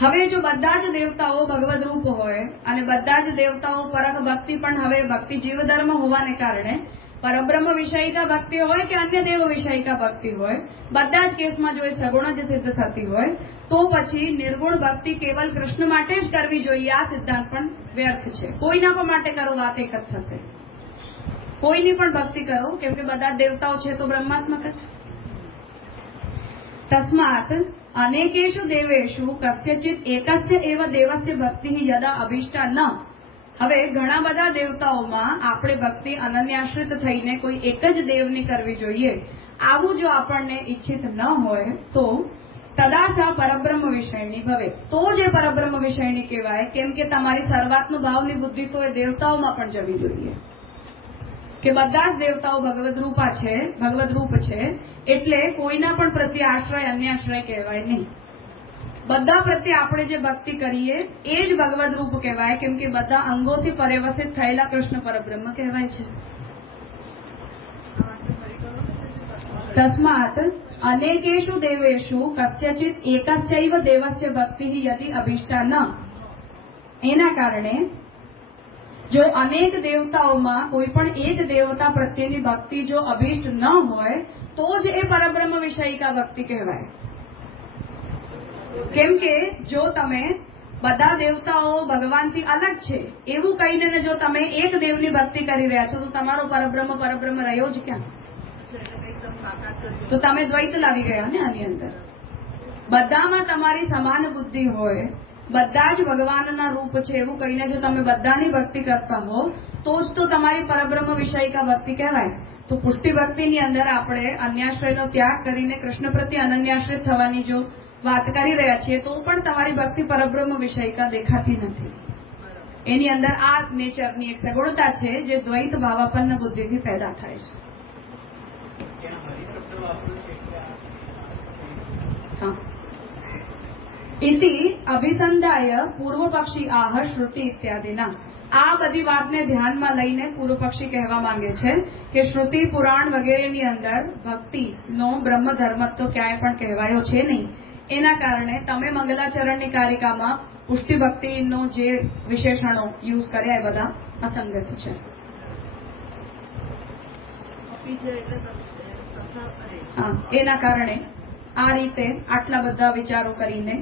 હવે જો બધા જ દેવતાઓ ભગવદ રૂપ હોય અને બધા જ દેવતાઓ પરખ ભક્તિ પણ હવે ભક્તિ જીવ ધર્મ હોવાને કારણે પરબ્રહ્મ વિષયિકા ભક્તિ હોય કે અન્ય દેવ વિષયિકા ભક્તિ હોય, બધા જ કેસમાં જો એ સગુણ જ સિદ્ધ થતી હોય તો પછી નિર્ગુણ ભક્તિ કેવલ કૃષ્ણ માટે જ કરવી જોઈએ આ સિદ્ધાંત પણ વ્યર્થ છે. કોઈના પણ માટે કરો વાત એક જ થશે. કોઈની પણ ભક્તિ કરો કેમ કે બધા દેવતાઓ છે તો બ્રહ્માત્મક જ. તસ્માત અનેકેષુ દેવેષુ કસ્યચિત એકસ્ય એવ દેવસ્ય ભક્તિ યદા અભિષ્ટા ન. હવે ઘણા બધા દેવતાઓમાં આપણે ભક્તિ અનન્યાશ્રિત થઈને કોઈ એક જ દેવની કરવી જોઈએ આવું જો આપણને ઈચ્છિત ન હોય તો તદાચા પરબ્રહ્મ વિષયની ભવે, તો જ એ પરબ્રહ્મ વિષયની કહેવાય. કેમ કે તમારી સર્વાત્મ ભાવની બુદ્ધિ તો એ દેવતાઓમાં પણ જવી જોઈએ કે બધા જ દેવતાઓ ભગવદ રૂપા છે, ભગવદ રૂપ છે એટલે કોઈના પણ પ્રત્યે આશ્રય અન્યાશ્રય કહેવાય નહીં. બધા પ્રત્યે આપણે જે ભક્તિ કરીએ એ જ ભગવદ રૂપ કહેવાય કેમ કે બધા અંગોથી પર્યવસિત થયેલા કૃષ્ણ પરબ્રહ્મ કહેવાય છે. તસ્માત અનેકેષુ દેવેષુ કસ્યચિત એકસ્યૈવ દેવસ્ય ભક્તિ યદિ અભિષ્ટા ન. એના કારણે જો અનેક દેવતાઓમાં કોઈ પણ એક દેવતા પ્રત્યેની ભક્તિ જો અભિષ્ટ ન હોય તો જ એ પરબ્રહ્મ વિષયિકા ભક્તિ કહેવાય. કેમ કે જો તમે બધા દેવતાઓ ભગવાનથી અલગ છે એવું કહીને જો તમે એક દેવની ભક્તિ કરી રહ્યા છો તો તમારો પરબ્રહ્મ રહ્યો જ ક્યાં? તો તમે દ્વૈત લાવી ગયા ને આની અંદર. બધામાં તમારી સમાન બુદ્ધિ હોય, બધા જ ભગવાનના રૂપ છે એવું કહીને જો તમે બધાની ભક્તિ કરતા હો તો જ તો તમારી પરબ્રહ્મ વિષયિકા ભક્તિ કહેવાય. તો પુષ્ટિ ભક્તિની અંદર આપણે અન્યાશ્રયનો ત્યાગ કરીને કૃષ્ણ પ્રત્યે અનન્યાશ્રિત થવાની જો વાત કરી રહ્યા છીએ તો પણ તમારી ભક્તિ પરબ્રહ્મ વિષયિકા દેખાતી નથી. એની અંદર આ નેચરની એક સગુણતા છે જે દ્વૈત ભાવાપન્ન બુદ્ધિથી પેદા થાય છે. ઇતિ અભિસંધાય પૂર્વ પક્ષી આહ શ્રુતિ ઇત્યાદિના. આ બધી વાતને ધ્યાનમાં લઈને પૂર્વ પક્ષી કહેવા માંગે છે કે શ્રુતિ પુરાણ વગેરેની અંદર ભક્તિનો બ્રહ્મ ધર્મ તો ક્યાંય પણ કહેવાયો છે નહીં. એના કારણે તમે મંગલાચરણની કારિકામાં પુષ્ટિ ભક્તિનો જે વિશેષણો યુઝ કર્યા એ બધા અસંગત છે. એના કારણે આ રીતે આટલા બધા વિચારો કરીને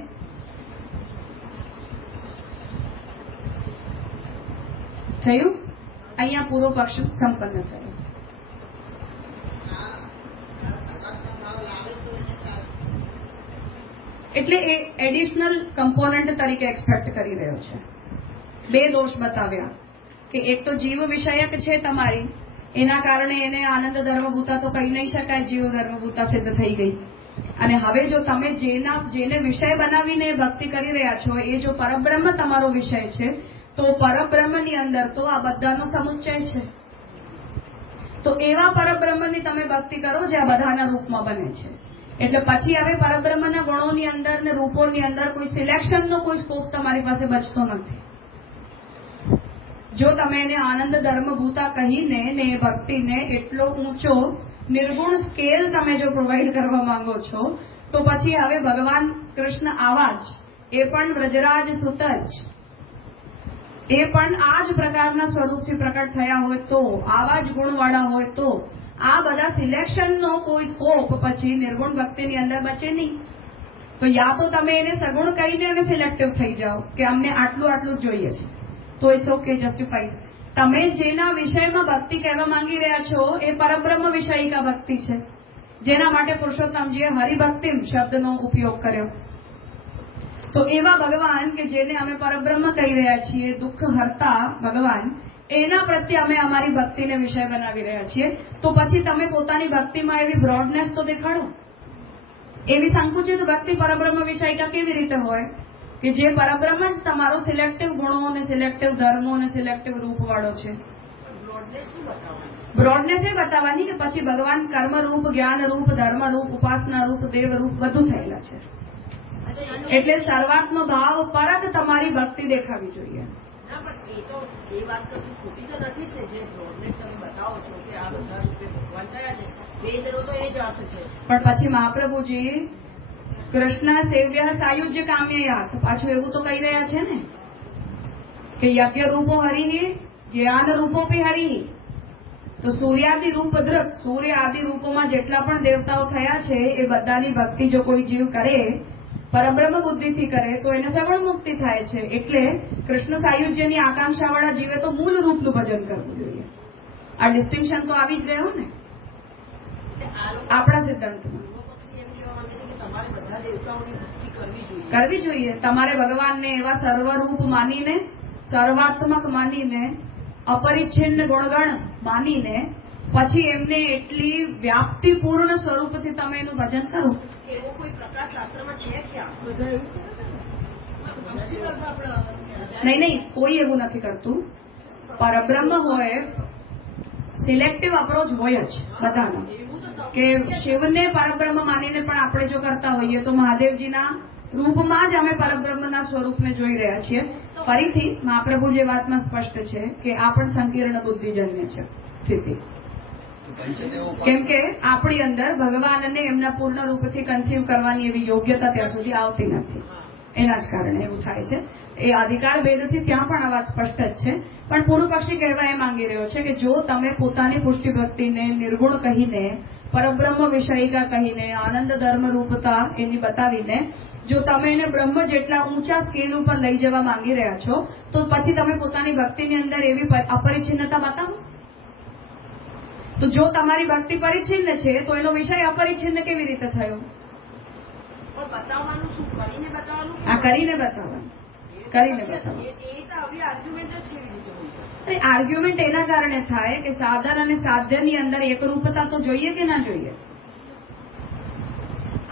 થયું. અહીંયા પૂર્વ પક્ષ સંપન્ન થયો. એટલે એ એડિશનલ કમ્પોનન્ટ તરીકે એક્સપેક્ટ કરી રહ્યો છે. બે દોષ બતાવ્યા કે એક તો જીવ વિષયક છે તમારી, એના કારણે એને આનંદ ધર્મભૂતા તો કહી નહીં શકાય, જીવ ધર્મભૂતા સિદ્ધ થઈ ગઈ. અને હવે જો તમે જેને વિષય બનાવીને ભક્તિ કરી રહ્યા છો એ જો પરબ્રહ્મ તમારો વિષય છે તો પરબ્રહ્મની અંદર તો આ બધાનો સમુચ્ચય છે. તો એવા પરબ્રહ્મની તમે ભક્તિ કરો જે આ બધાના રૂપમાં બને છે. એટલે પછી હવે પરબ્રહ્મના ગુણોની અંદર ને રૂપોની અંદર કોઈ સિલેક્શનનો કોઈ સ્કોપ તમારી પાસે બચતો નથી. જો તમે એને આનંદ ધર્મભૂતા કહીને ને એ ભક્તિને એટલો ઊંચો નિર્ગુણ સ્કેલ તમે જો પ્રોવાઈડ કરવા માંગો છો તો પછી હવે ભગવાન કૃષ્ણ આવા જ એ પણ વ્રજરાજ સુત જ એ પણ આ જ પ્રકારના સ્વરૂપથી પ્રકટ થયા હોય તો આવા જ ગુણવાળા હોય તો આ બધા સિલેક્શનનો કોઈ સ્કોપ પછી નિર્ગુણ ભક્તિની અંદર બચે નહીં. તો યા તો તમે એને સગુણ કહીને અને સિલેક્ટિવ થઈ જાઓ કે અમને આટલું આટલું જ જોઈએ છે તો ઇટ્સ ઓકે, જસ્ટિફાઈડ. તમે જેના વિષયમાં ભક્તિ કહેવા માંગી રહ્યા છો એ પરબ્રહ્મ વિષયિકા ભક્તિ છે, જેના માટે પુરુષોત્તમજીએ હરિભક્તિમ શબ્દનો ઉપયોગ કર્યો. તો એવા ભગવાન કે જેને અમે પરબ્રહ્મ કહી રહ્યા છીએ, દુઃખ હરતા ભગવાન, એના પ્રત્યે અમે અમારી ભક્તિને વિષય બનાવી રહ્યા છીએ. તો પછી તમે પોતાની ભક્તિમાં એવી બ્રોડનેસ તો દેખાડો. એવી સંકુચિત ભક્તિ પરબ્રહ્મ વિષયિકા કેવી રીતે હોય કે જે પરબ્રહ્મ જ તમારો સિલેક્ટિવ ગુણો અને સિલેક્ટિવ ધર્મો અને સિલેક્ટિવ રૂપવાળો છે. બ્રોડનેસ એ બતાવવાની કે પછી ભગવાન કર્મરૂપ, જ્ઞાનરૂપ, ધર્મરૂપ, ઉપાસના રૂપ, દેવરૂપ બધું થયેલા છે. એટલે સર્વાત્મ ભાવ પરત તમારી ભક્તિ દેખાવી જોઈએ. ના, પણ એ તો એ વાત તો ખોટી તો નથી જ ને. જે બ્રોડનેસ તમે બતાવો છો કે આ બધા રૂપે ભગવાન થયા છે, વેદનો તો એ જ અર્થ છે. પણ પછી મહાપ્રભુજી કૃષ્ણ સેવ્ય સાયુજ્ય કામ્યયાત પાછું એવું તો કહી રહ્યા છે ને કે યજ્ઞ રૂપો હરિ, જ્ઞાન રૂપોપી હરિ. તો સૂર્યાદિ રૂપ દ્રક, સૂર્ય આદિ રૂપોમાં જેટલા પણ દેવતાઓ થયા છે એ બધાની ભક્તિ જો કોઈ જીવ કરે, પરબ્રહ્મ બુદ્ધિથી કરે તો એને સગુણ મુક્તિ થાય છે. એટલે કૃષ્ણ સાયુજ્યની આકાંક્ષાવાળા જીવે તો મૂળ રૂપનું ભજન કરવું જોઈએ. આ ડિસ્ટિંક્શન તો આવી જ ગયો ને આપણા સિદ્ધાંતમાં. કરવી જોઈએ. તમારે ભગવાનને એવા સર્વરૂપ માનીને, સર્વાત્મક માનીને, અપરિચ્છિન્ન ગુણગણ માનીને પછી એમને એટલી વ્યાપ્તિપૂર્ણ સ્વરૂપથી તમે એનું ભજન કરો. એવો કોઈ પ્રકાર શાસ્ત્રમાં છે ક્યાં? બધા એવું નહીં, કોઈ એવું નથી કરતું. પરબ્રહ્મ હોય, સિલેક્ટિવ અપ્રોચ હોય જ બધાનો. કે શિવને પરબ્રહ્મ માનીને પણ આપણે જો કરતા હોઈએ તો મહાદેવજીના રૂપમાં જ અમે પરબ્રહ્મના સ્વરૂપને જોઈ રહ્યા છીએ. ફરીથી મહાપ્રભુ જે વાતમાં સ્પષ્ટ છે કે આ પણ સંકીર્ણ બુદ્ધિજન્ય છે સ્થિતિ. કેમ કે આપણી અંદર ભગવાનને એમના પૂર્ણ રૂપથી કન્સીવ કરવાની એવી યોગ્યતા ત્યાં સુધી આવતી નથી. એના જ કારણે એવું થાય છે. એ અધિકાર ભેદથી ત્યાં પણ આ વાત સ્પષ્ટ જ છે. પણ પૂર્વ પક્ષી કહેવા એ માંગી રહ્યો છે કે જો તમે પોતાની પુષ્ટિ ભક્તિને નિર્ગુણ કહીને, પરબ્રહ્મ વિષયિકા કહીને, આનંદ ધર્મ રૂપતા એની બતાવીને જો તમે એને બ્રહ્મ જેટલા ઊંચા સ્કેલ ઉપર લઈ જવા માંગી રહ્યા છો તો પછી તમે પોતાની ભક્તિની અંદર એવી અપરિચ્છિન્નતા બતાવો. તો જો તમારી ભક્તિ પરિચ્છિન્ન છે તો એનો વિષય અપરિચ્છિન્ન કેવી રીતે થયો? બતાવવાનું શું? કરીને બતાવવાનું? આ કરીને બતાવવાનું. કરીને બતાવવાનું. આર્ગ્યુમેન્ટ એના કારણે થાય કે સાધન અને સાધ્યની અંદર એકરૂપતા તો જોઈએ કે ના જોઈએ.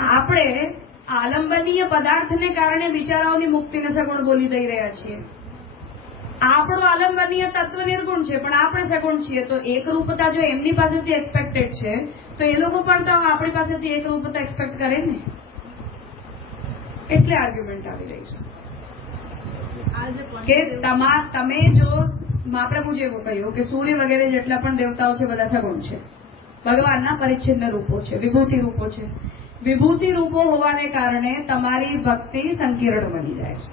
આપણે આલંબનીય પદાર્થને કારણે વિચારાઓની મુક્તિને સગુણ બોલી દઈ રહ્યા છીએ. આપણો આલંબનીય તત્વ નિર્ગુણ છે પણ આપણે સગુણ છીએ. તો એકરૂપતા જો એમની પાસેથી એક્સપેક્ટેડ છે તો એ લોકો પણ તો આપણી પાસેથી એકરૂપતા એક્સપેક્ટ કરે ને. એટલે આર્ગ્યુમેન્ટ આવી રહી છે કે તમે જો મહાપ્રભુ જેવું કહ્યું કે સૂર્ય વગેરે જેટલા પણ દેવતાઓ છે બધા સગુણ છે, ભગવાનના પરિચ્છિન્ન રૂપો છે, વિભૂતિ રૂપો છે. વિભૂતિ રૂપો હોવાને કારણે તમારી ભક્તિ સંકીર્ણ બની જાય છે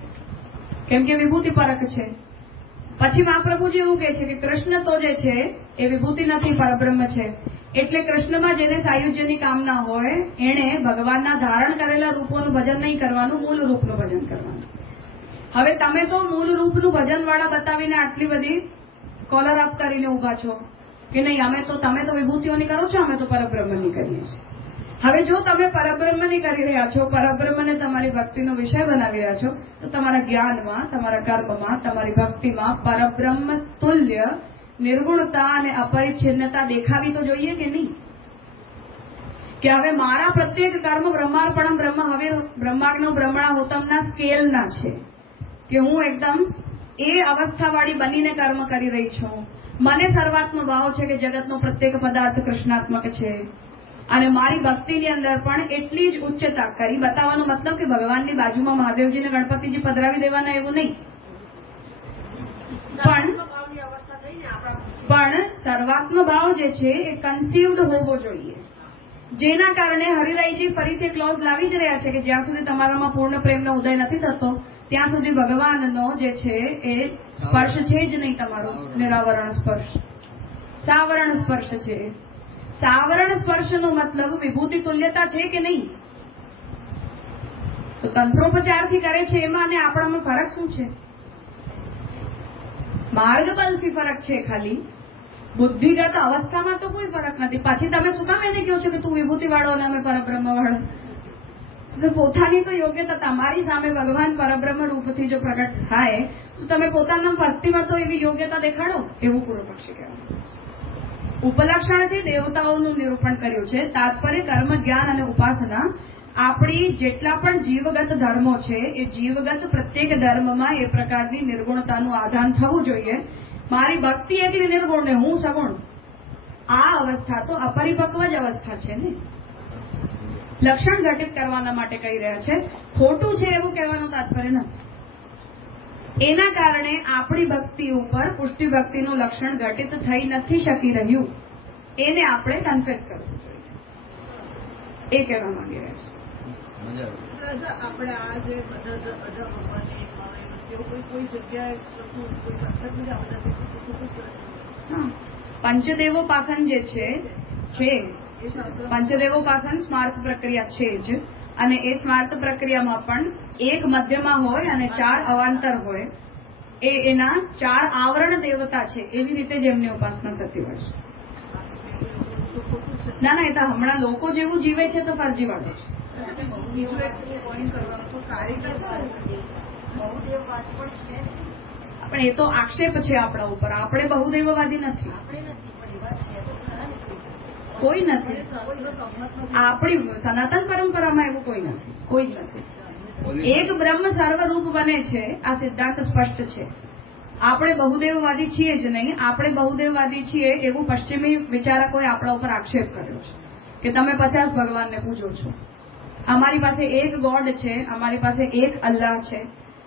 કેમ કે વિભૂતિ પરક છે. પછી મહાપ્રભુજી એવું કહે છે કે કૃષ્ણ તો જે છે એ વિભૂતિ નથી, પરબ્રહ્મ છે. એટલે કૃષ્ણમાં જેને સાયુજ્યની કામના હોય એણે ભગવાનના ધારણ કરેલા રૂપોનું ભજન નહીં કરવાનું, મૂળ રૂપનું ભજન કરવાનું. હવે તમે તો મૂળ રૂપનું ભજન વાળા બતાવીને આટલી બધી કોલર અપ કરીને ઉભા છો કે નહીં તમે તો વિભૂતિઓની કરો છો, અમે તો પરબ્રહ્મની કરીએ છીએ. હવે જો તમે પરબ્રહ્મની કરી રહ્યા છો, પરબ્રહ્મને તમારી ભક્તિનો વિષય બનાવી રહ્યા છો તો તમારા જ્ઞાનમાં, તમારા કર્મમાં, તમારી ભક્તિમાં પરબ્રહ્મ તુલ્ય નિર્ગુણતા અને અપરિચ્છિન્નતા દેખાવી તો જોઈએ કે નહીં. કે હવે મારા પ્રત્યેક કર્મ બ્રહ્માર્પણમ બ્રહ્મ હવે બ્રહ્માગ્નો બ્રહ્મણા હોતમના સ્કેલના છે કે હું એકદમ એ અવસ્થાવાળી બનીને કર્મ કરી રહી છું. મને સર્વાત્મ ભાવ છે કે જગતનો પ્રત્યેક પદાર્થ કૃષ્ણાત્મક છે અને મારી ભક્તિની અંદર પણ એટલી જ ઉચ્ચતા કરી બતાવવાનો મતલબ કે ભગવાનની બાજુમાં મહાદેવજીને ગણપતિજી પધરાવી દેવાના એવું નહીં, પણ સર્વાત્મ ભાવ જે છે એ કન્સીવ્ડ હોવો જોઈએ, જેના કારણે હરિરાયજી ફરીથી ક્લોઝ લાવી જ રહ્યા છે કે જ્યાં સુધી તમારામાં પૂર્ણ પ્રેમનો ઉદય નથી થતો ત્યાં સુધી ભગવાનનો જે છે એ સ્પર્શ છે જ નહીં. તમારો નિરાવરણ સ્પર્શ સાવરણ સ્પર્શ છે. સાવરણ સ્પર્શનો મતલબ વિભૂતિ તુલ્યતા છે કે નહીં? તો તંત્રોપચારથી કરે છે એમાં અને આપણામાં ફરક શું છે? માર્ગ બલથી ફરક છે ખાલી, બુદ્ધિગત અવસ્થામાં તો કોઈ ફરક નથી. પછી તમે શું કામ એને કહો છો કે તું વિભૂતિ વાળો અને અમે પરબ્રહ્મ વાળો? પોતાની તો યોગ્યતા તમારી સામે ભગવાન પરબ્રહ્મ રૂપથી જો પ્રગટ થાય તો તમે પોતાના ભક્તિમાં તો એવી યોગ્યતા દેખાડો, એવું પૂર્વ પક્ષી કહેવાય. ઉપલક્ષણથી દેવતાઓનું નિરૂપણ કર્યું છે. તાત્પર્ય કર્મ, જ્ઞાન અને ઉપાસના આપણી જેટલા પણ જીવગત ધર્મો છે એ જીવગત પ્રત્યેક ધર્મમાં એ પ્રકારની નિર્ગુણતાનું આધાન થવું જોઈએ. મારી ભક્તિ એકલી નિર્ગુણ ને હું સગુણ, આ અવસ્થા તો અપરિપક્વ જ અવસ્થા છે ને. લક્ષણ ઘટિત કરવાના માટે કહી રહ્યા છે, ખોટું છે એવું કહેવાનું તાત્પર્ય નથી. એના કારણે આપણી ભક્તિ ઉપર પુષ્ટિ ભક્તિનું લક્ષણ ઘટિત થઈ નથી શકી રહ્યું, એને આપણે કન્ફેસ કરવું જોઈએ, એ કહેવા માંગી રહ્યા છે. આપણે આ જે બધા ભગવાનને કોઈ જગ્યાએ કોઈ કન્સેપ્ટ નથી, આ બધા ફોકસ કરે છે. પંચદેવોપાસન જે છે પંચદેવોપાસન સ્માર્ત પ્રક્રિયા છે જ, અને એ સ્માર્ત પ્રક્રિયામાં પણ એક મધ્યમાં હોય અને 4 અવાંતર હોય, એ એના 4 આવરણ દેવતા છે, એવી રીતે જ એમની ઉપાસના થતી હોય છે. ના એ તો હમણાં લોકો જેવું જીવે છે તો ફરજીવાળો છે. બીજું એક પોઈન્ટ કરવાનો તો બહુદેવવાદ પણ છે, પણ એ તો આક્ષેપ છે આપણા ઉપર. આપણે બહુદેવવાદી નથી, કોઈ નથી. આપણી સનાતન પરંપરામાં એવું કોઈ નથી, કોઈ જ નથી. એક બ્રહ્મ સર્વરૂપ બને છે, આ સિદ્ધાંત સ્પષ્ટ છે. આપણે બહુદેવવાદી છીએ જ નહીં. આપણે બહુદેવવાદી છીએ એવું પશ્ચિમી વિચારકોએ આપણા ઉપર આક્ષેપ કર્યો છે કે તમે 50 ભગવાનને પૂજો છો. અમારી પાસે એક ગોડ છે, અમારી પાસે એક અલ્લાહ છે,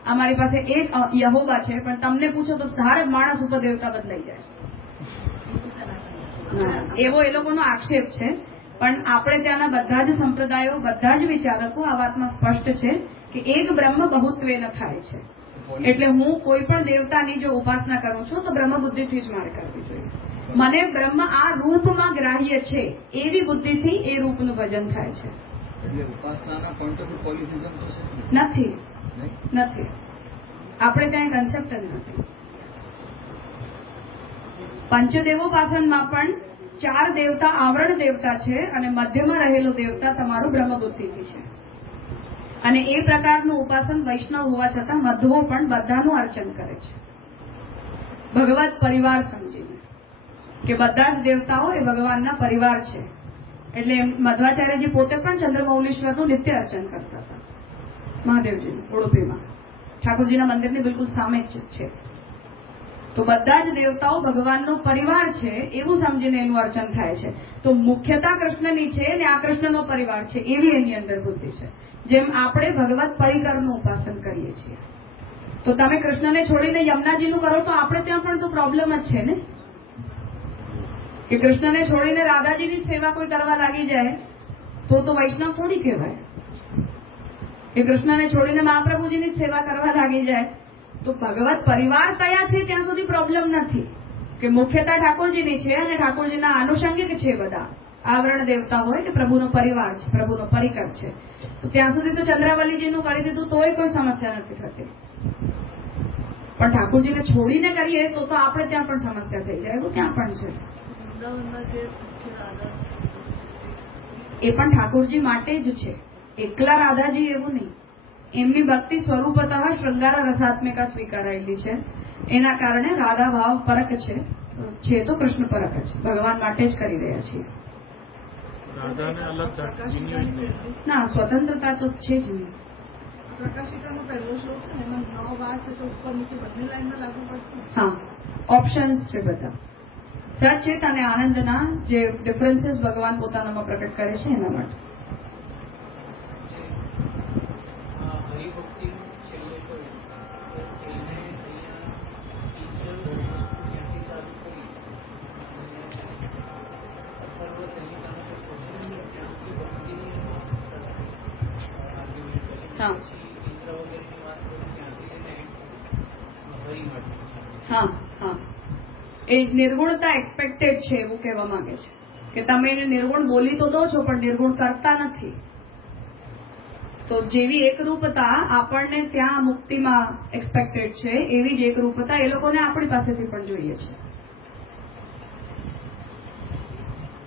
અમારી પાસે એક યહોવા છે, પણ તમને પૂછો તો ધાર માણસ ઉપર દેવતા બદલાઈ જાય છે, એવો એ લોકોનો આક્ષેપ છે. પણ આપણે ત્યાંના બધા જ સંપ્રદાયો, બધા જ વિચારકો આ વાતમાં સ્પષ્ટ છે કે એક બ્રહ્મ બહુત્વેન થાય છે. એટલે હું કોઈ પણ દેવતાની જો ઉપાસના કરું છું તો બ્રહ્મ બુદ્ધિથી જ મારે કરવી જોઈએ. મને બ્રહ્મ આ રૂપમાં ગ્રાહ્ય છે એવી બુદ્ધિથી એ રૂપનું ભજન થાય છે. નથી, આપણે ત્યાં કન્સેપ્ટ જ નથી. પંચદેવોપાસનમાં પણ 4 દેવતા આવરણ દેવતા છે અને મધ્યમાં રહેલો દેવતા તમારું બ્રહ્મ બુદ્ધિથી છે. અને એ પ્રકારનું ઉપાસન વૈષ્ણવ હોવા છતાં મધ્વો પણ બધાનું અર્ચન કરે છે, ભગવત પરિવાર સમજીને કે બધા જ દેવતાઓ એ ભગવાનના પરિવાર છે. એટલે મધ્વાચાર્યજી પોતે પણ ચંદ્રમૌલીશ્વરનું નિત્ય અર્ચન કરતા હતા. મહાદેવજીનું ઉડુપીમાં ઠાકોરજીના મંદિરની બિલકુલ સામે જ છે. તો બધા જ દેવતાઓ ભગવાનનો પરિવાર છે એવું સમજીને એનું અર્ચન થાય છે. તો મુખ્યતા કૃષ્ણની છે અને આ કૃષ્ણનો પરિવાર છે એવી એની અંદર બુદ્ધિ છે. જેમ આપણે ભગવત પરિકરનું ઉપાસન કરીએ છીએ, તો તમે કૃષ્ણને છોડીને યમુનાજીનું કરો તો આપણે ત્યાં પણ તો પ્રોબ્લેમ જ છે ને, કે કૃષ્ણને છોડીને રાધાજીની જ સેવા કોઈ કરવા લાગી જાય તો વૈષ્ણવ થોડી કહેવાય. કે કૃષ્ણને છોડીને મહાપ્રભુજીની જ સેવા કરવા લાગી જાય તો ભગવત પરિવાર કયા છે ત્યાં સુધી પ્રોબ્લેમ નથી. કે મુખ્યતા ઠાકોરજીની છે અને ઠાકોરજીના આનુષંગિક છે બધા આવરણ દેવતા હોય કે પ્રભુનો પરિવાર છે, પ્રભુનો પરિકર છે. તો ત્યાં સુધી તો ચંદ્રાવલીજીનું કરી દીધું તોય કોઈ સમસ્યા નથી થતી. પણ ઠાકોરજીને છોડીને કરીએ તો આપણે ત્યાં પણ સમસ્યા થઈ જાય, એવું ત્યાં પણ છે. એ પણ ઠાકોરજી માટે જ છે, એકલા રાધાજી એવું નહીં. એમની ભક્તિ સ્વરૂપતઃ શૃંગાર રસાત્મિકા સ્વીકારાયેલી છે. એના કારણે રાધા ભાવ પરક છે તો કૃષ્ણ પરક છે, ભગવાન માટે જ કરી રહ્યા છીએ. ના, સ્વતંત્રતા તો છે જ નહીં. પ્રકાશિકાનો પહેલો શ્લોક છે ને એમાં 9 વાર છે તો ઉપર નીચે બંને લાઈનમાં લાગુ પડશે. હા, ઓપ્શન્સ છે બધા. સચિત અને આનંદના જે ડિફરન્સીસ ભગવાન પોતાનામાં પ્રકટ કરે છે એના માટે. હા હા હા, એ નિર્ગુણતા એક્સપેક્ટેડ છે એવું કહેવા માંગે છે કે તમે એને નિર્ગુણ બોલી તો દો છો પણ નિર્ગુણ કરતા નથી. તો જેવી એકરૂપતા આપણને ત્યાં મુક્તિમાં એક્સપેક્ટેડ છે એવી જ એકરૂપતા એ લોકોને આપણી પાસેથી પણ જોઈએ છે.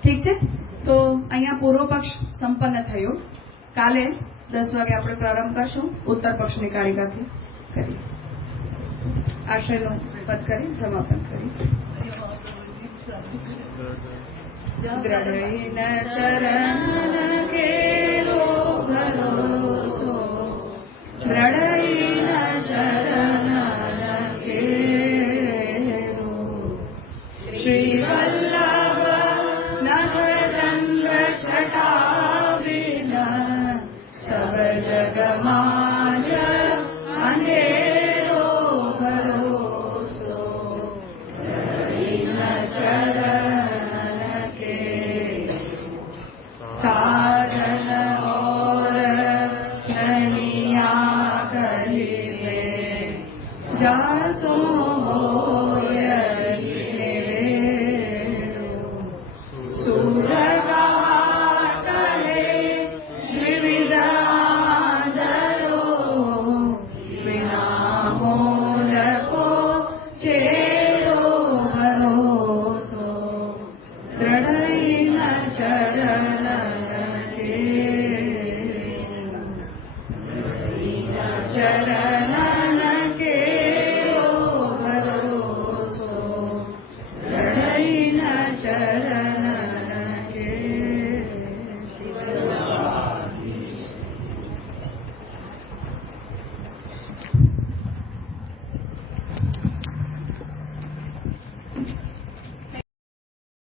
ઠીક છે, તો અહીંયા પૂર્વ પક્ષ સંપન્ન થયો. કાલે 10 વાગે આપણે પ્રારંભ કરશું ઉત્તર પક્ષની કાળિકાથી કરી આશ્રયનું પદ કરી સમાપન કરી. દ્રઢૈન ચરણ કેરો ભરોસો દ્રઢ